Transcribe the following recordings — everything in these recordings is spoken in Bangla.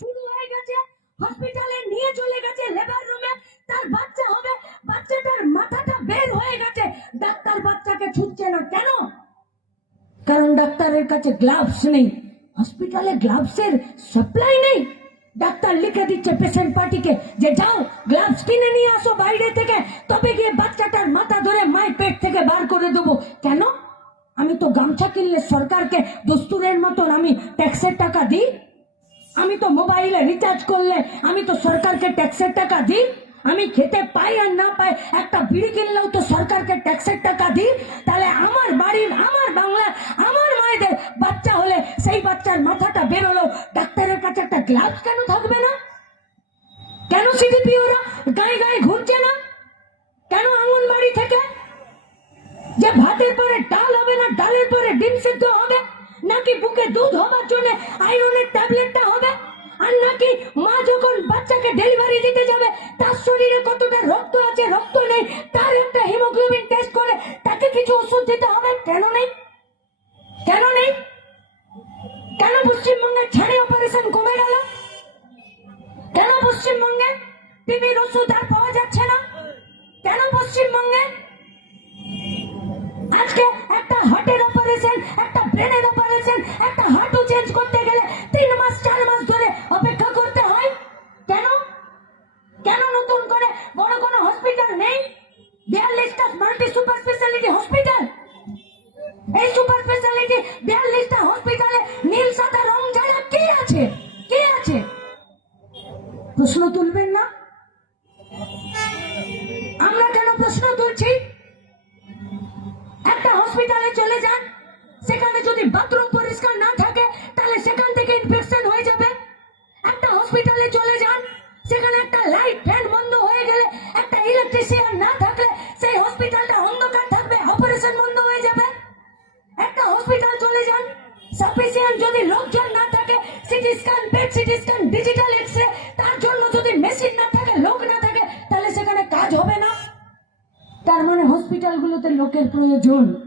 শুরু হয়ে গেছে। হসপিটালে নিয়ে চলে গেছে লেবার রুমে তার বাচ্চা হবে। বাচ্চাটার মাথাটা বের হয়ে গেছে। ডাক্তার বাচ্চাকে ছুটছে না। কেন? কারণ ডাক্তারের কাছে গ্লাভস নেই। হসপিটালে গ্লাভসের সাপ্লাই নেই। ডাক্তার লিখে দিচ্ছে পেশেন্ট পার্টিকে যে, যাও গ্লাভস কিনে নিয়ে আসো বাইরে থেকে। তবে গিয়ে বাচ্চাটার মাথা ধরে মায়ের পেট থেকে বার করে দেবো। কেন? আমি তো গামছা কিনলে সরকারকে দস্তুরের মতন আমি ট্যাক্সের টাকা দিই। আমি তো মোবাইলে রিচার্জ করলে, আমি তো সরকারকে ট্যাক্সের টাকা দিই, আমি খেতে পাই আর না পাই, একটা বিড়ি কিনলেও তো সরকারকে ট্যাক্সের টাকা দিই, তাহলে আমার বাড়ির, আমার বাংলা আমার মায়েদের বাচ্চা হলে সেই বাচ্চার মাথাটা বেরোলো, ডাক্তারের কাছে একটা গ্লাভস কেন থাকবে না? কেন সিডিপি ওরা গায়ে গায়ে ঘুরছে না? কেন আঙ্গনবাড়ি থেকে? যে ভাতের পরে ডাল হবে না, ডালের পরে ডিম সিদ্ধ হবে? নাকি বুকে দুধ হবার জন্য আয়রনের ট্যাবলেটটা হবে? আর নাকি মা যখন বাচ্চাকে ডেলিভারি দিতে যাবে, তার শরীরে কতটা রক্ত আছে, রক্ত নেই, তার একটা হিমোগ্লোবিন টেস্ট করে তাকে কিছু ওষুধ দিতে হবে? কেন নেই? কেন নেই? কেন পশ্চিমবঙ্গে ছাড়ে অপারেশন কমে গেল? কেন পশ্চিমবঙ্গে টিভির ওষুধ আর পাওয়া যাচ্ছে না? কেন পশ্চিমবঙ্গে হসপিটালে চলে যান। সেখানে যদি বাথরুম পরিষ্কার না থাকে, তাহলে সেখান থেকে ইনফেকশন হয়ে যাবে। একটা হসপিটালে চলে যান। সেখানে একটা লাইট ফ্যান বন্ধ হয়ে গেলে, একটা ইলেকট্রিশিয়ান না থাকলে, সেই হসপিটালটা অন্ধকার থাকবে অপারেশন বন্ধ হয়ে যাবে। একটা হসপিটাল চলে যান। সাফিসিয়েন্ট যদি লোকজন না থাকে সিটি স্ক্যান পেট CT scan digital X ray তার জন্য যদি মেশিন না থাকে, লোক না থাকে, তাহলে সেখানে কাজ হবে না। তার মানে হসপিটালগুলোতে লোকের প্রয়োজন।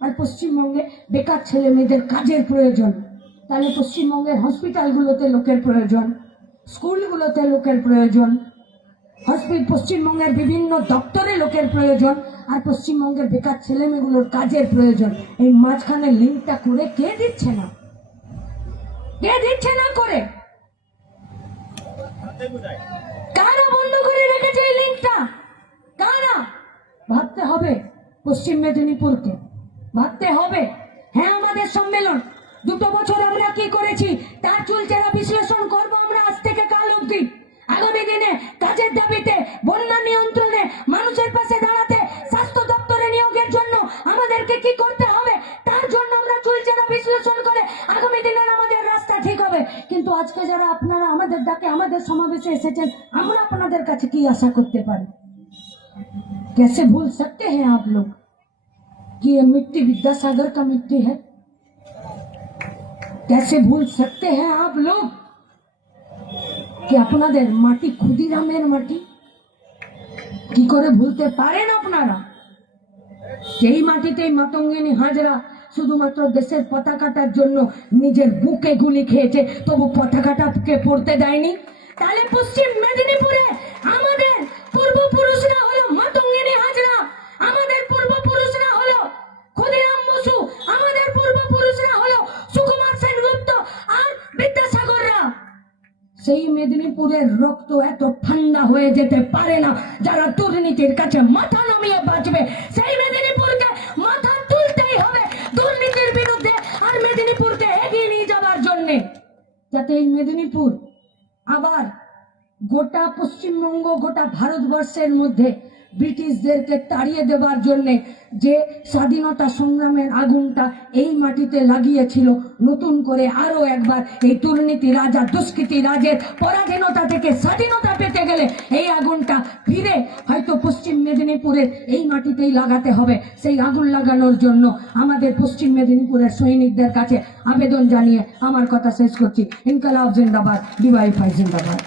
আর পশ্চিমবঙ্গে বেকার ছেলে মেয়েদের কাজের প্রয়োজন। তাহলে পশ্চিমবঙ্গের হসপিটালগুলোতে লোকের প্রয়োজন, স্কুলগুলোতে লোকের প্রয়োজন হসপিটাল পশ্চিমবঙ্গের বিভিন্ন দপ্তরে লোকের প্রয়োজন, আর পশ্চিমবঙ্গের বেকার ছেলে মেয়েগুলোর কাজের প্রয়োজন। এই মাঝখানে লিঙ্কটা করে কে দিচ্ছে না? কে দিচ্ছে না করে? কারা বন্ধ করে রেখেছে এই লিঙ্কটা কারা? ভাবতে হবে পশ্চিম মেদিনীপুরকে। ভাবতে হবে হ্যাঁ আমাদের সম্মেলন দুটো বছর আমরা কি করেছি তার চুলচেরা বিশ্লেষণ করব আমরা আজ থেকে কাল অবধি আগামী দিনে কাজের দাবিতে বন্যা নিয়ন্ত্রণে মানুষের পাশে দাঁড়াতে স্বাস্থ্য দপ্তরে নিয়োগের জন্য আমাদেরকে কি করতে হবে তার জন্য আমরা চুলচেরা বিশ্লেষণ করে আগামী দিনের আমাদের রাস্তা ঠিক হবে কিন্তু আজকে যারা আপনারা আমাদের ডাকে আমাদের সমাবেশে এসেছেন আমরা আপনাদের কাছে কি আশা করতে পারি कैसे भूल सकते हैं आप लोग कि ये मिट्टी विद्यासागर का मिट्टी है कैसे भूल सकते हैं आप लोग कि আপনাদের মাটি ক্ষুদিরামের মাটি কি করে ভুলতে পারেন আপনারা যেই মাটিতেই মাতঙ্গিনী হাজরা শুধুমাত্র দেশের পতাকাটার জন্য নিজের বুকে গুলি খেয়েছে তবু পতাকাটাকে পড়তে দেয়নি তাহলে পশ্চিম মেদিনীপুরে সেই মেদিনীপুরের রক্ত এত ঠান্ডা হয়ে যেতে পারে না, যারা দুর্নীতির কাছে মাথা নামিয়ে বাঁচবে, সেই মেদিনীপুরকে মাথা তুলতেই হবে দুর্নীতির বিরুদ্ধে আর মেদিনীপুরকে এগিয়ে নিয়ে যাওয়ার জন্য। যাতে এই মেদিনীপুর আবার গোটা পশ্চিমবঙ্গ, গোটা ভারতবর্ষের মধ্যে ব্রিটিশদেরকে তাড়িয়ে দেওয়ার জন্যে যে স্বাধীনতা সংগ্রামের আগুনটা এই মাটিতে লাগিয়েছিল, নতুন করে আরও একবার এই দুর্নীতি রাজা, দুষ্কৃতি রাজের পরাধীনতা থেকে স্বাধীনতা পেতে গেলে এই আগুনটা ফিরে হয়তো পশ্চিম মেদিনীপুরের এই মাটিতেই লাগাতে হবে। সেই আগুন লাগানোর জন্য আমাদের পশ্চিম মেদিনীপুরের সৈনিকদের কাছে আবেদন জানিয়ে আমার কথা শেষ করছি। ইনকালাব জিন্দাবাদ ডিওয়াইফাই জিন্দাবাদ।